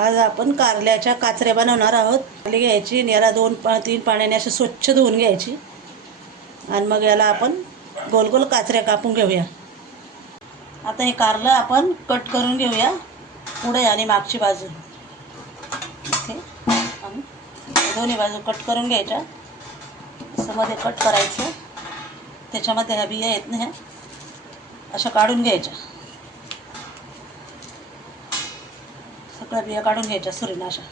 आज आपण कारल्याच्या काचऱ्या बनवणार आहोत. कारली घ्यायची आणि याला 2-3 पाण्याने असे स्वच्छ धुवून घ्यायची आणि मग याला आपण गोल गोल काचऱ्या कापून घेऊया. आता हे कारलं आपण कट करून घेऊया, पुढे आणि मागची बाजू. ओके, दोन्ही बाजू कट करून घ्यायच्या. असं मध्ये कट करायचं, त्याच्यामध्ये ह्या बिया आहेत ना, ह्या अशा काढून घ्यायच्या. सगळ्या बिया काढून घ्यायच्या सुरीनं अशा.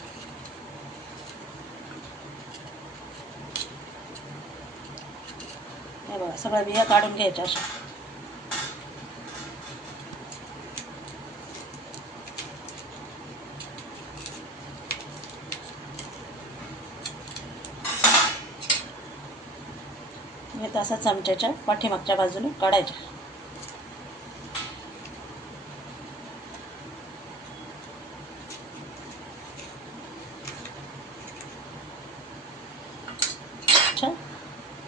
हे बघा, सगळ्या बिया काढून घ्यायच्या अशा. हे तसा चमच्याच्या पाठीमागच्या बाजूने काढायच्या.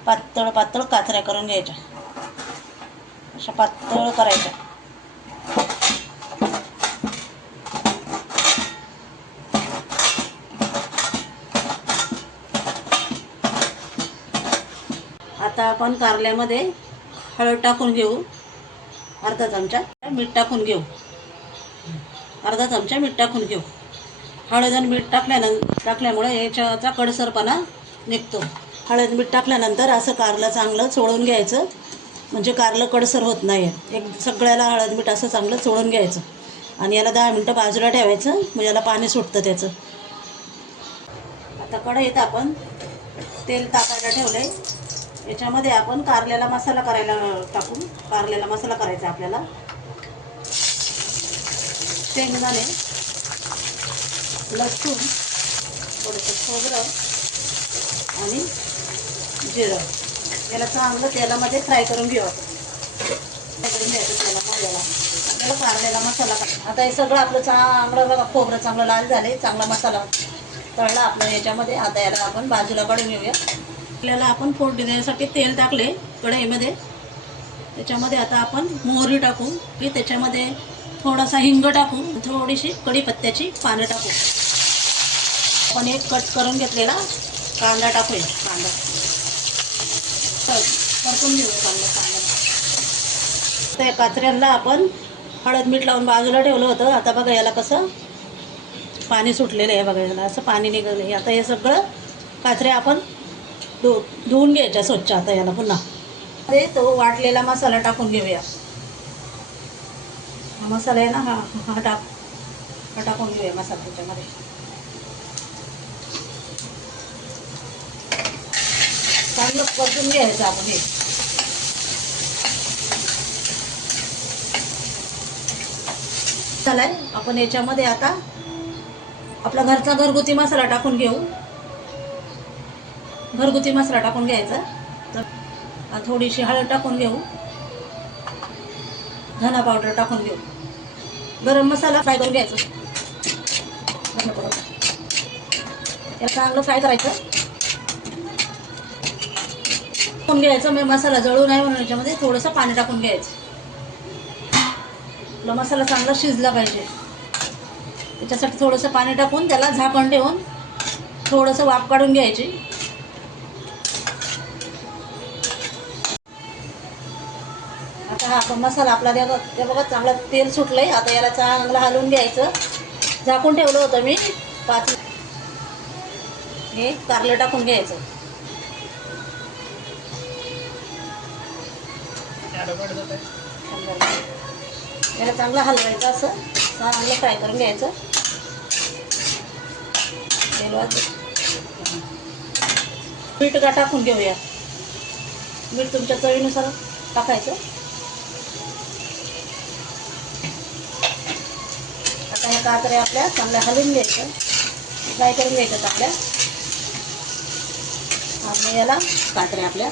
पातळ पातळ काचऱ्या करून घ्यायच्या, अशा पातळ करायच्या. आता आपण कारल्यामध्ये हळद टाकून घेऊ, अर्धा चमचा मीठ टाकून घेऊ, अर्धा चमचा मीठ टाकून घेऊ. हळद आणि मीठ टाकल्यामुळे याच्याचा कडसरपणा निघतो. हळद मीठ टाकल्यानंतर असं कारलं चांगलं चोळून घ्यायचं, म्हणजे कारलं कडसर होत नाही. एक सगळ्याला हळद मीठ असं चांगलं चोळून घ्यायचं आणि याला 10 मिनटं बाजूला ठेवायचं, म्हणजे याला पाणी सुटतं त्याचं. आता कढईत आपण तेल टाकायला ठेवलं आहे. याच्यामध्ये आपण कारल्याला मसाला करायला टाकू. कारल्याला मसाला करायचा आपल्याला. शेंगदाणे, लसूण, थोडंसं खोबरं आणि जिरं, याला चांगलं तेलामध्ये फ्राय करून घेऊ आपण. फ्राय करून घ्यायचं त्याला. मग याला आपल्याला कारल्याला मसाला. आता हे सगळं आपलं चांगलं बघा, खोबरं चांगलं लाल झाले, चांगला मसाला तळला आपल्या याच्यामध्ये. आता याला आपण बाजूला काढून घेऊया. आपल्याला आपण फोडणी देण्यासाठी तेल टाकले कढईमध्ये. त्याच्यामध्ये आता आपण मोहरी टाकू, की त्याच्यामध्ये थोडासा हिंग टाकू, थोडीशी कढीपत्त्याची पानं टाकू. आपण एक कट करून घेतलेला कांदा टाकूया. कांदा परतून घेऊया कांदा. त्या काचऱ्यांना आपण हळद मीठ लावून बाजूला ठेवलं होतं. आता बघा याला कसं पाणी सुटलेलं आहे. बघा याला असं पाणी निघालं आहे. आता हे सगळं काचऱ्या आपण धुवून घ्यायच्या स्वच्छ. आता याला पुन्हा तो वाटलेला मसाला टाकून घेऊया. हा मसाला आहे ना, हा टाकून घेऊया मसाला त्याच्यामध्ये. चांगलं परतून घ्यायचं आपण हे. झालंय. आपण याच्यामध्ये आता आपला घरचा घरगुती मसाला टाकून घेऊ. घरगुती मसाला टाकून घ्यायचा. तर थोडीशी हळद टाकून घेऊ, धना पावडर टाकून घेऊ, गरम मसाला फ्राय करून घ्यायचं. याला चांगलं फ्राय करायचं, टाकून घ्यायचं. मग मसाला जळू नाही म्हणून याच्यामध्ये थोडंसं पाणी टाकून घ्यायचं. आपला मसाला चांगला शिजला पाहिजे, त्याच्यासाठी थोडंसं पाणी टाकून त्याला झाकण ठेवून थोडंसं वाफ काढून घ्यायची. आता हा आपण मसाला आपला ते बघा चांगला तेल सुटलंय. आता याला चांगलं हलवून घ्यायचं. झाकून ठेवलं होतं मी 5 मिनिट. हे कारलं टाकून घ्यायचं. याला चांगलं हलवायचं, असं चांगलं फ्राय करून घ्यायचं. मीठ टाकून घेऊया. मीठ तुमच्या चवीनुसार टाकायचं. आता ह्या काचऱ्या आपल्या चांगल्या हलवून घ्यायचं, फ्राय करून घ्यायचं चांगल्या. आपल्या याला काचऱ्या आपल्या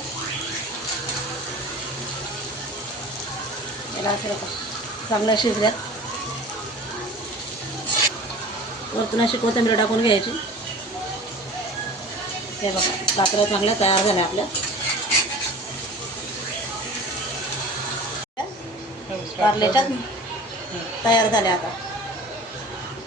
याला असं चांगल्या शिजल्यात. वरतून अशी कोथिंबीर टाकून घ्यायची. हे बघा काचऱ्या चांगल्या तयार झाल्या आपल्या. कारल्याच्या तयार झाल्या आता.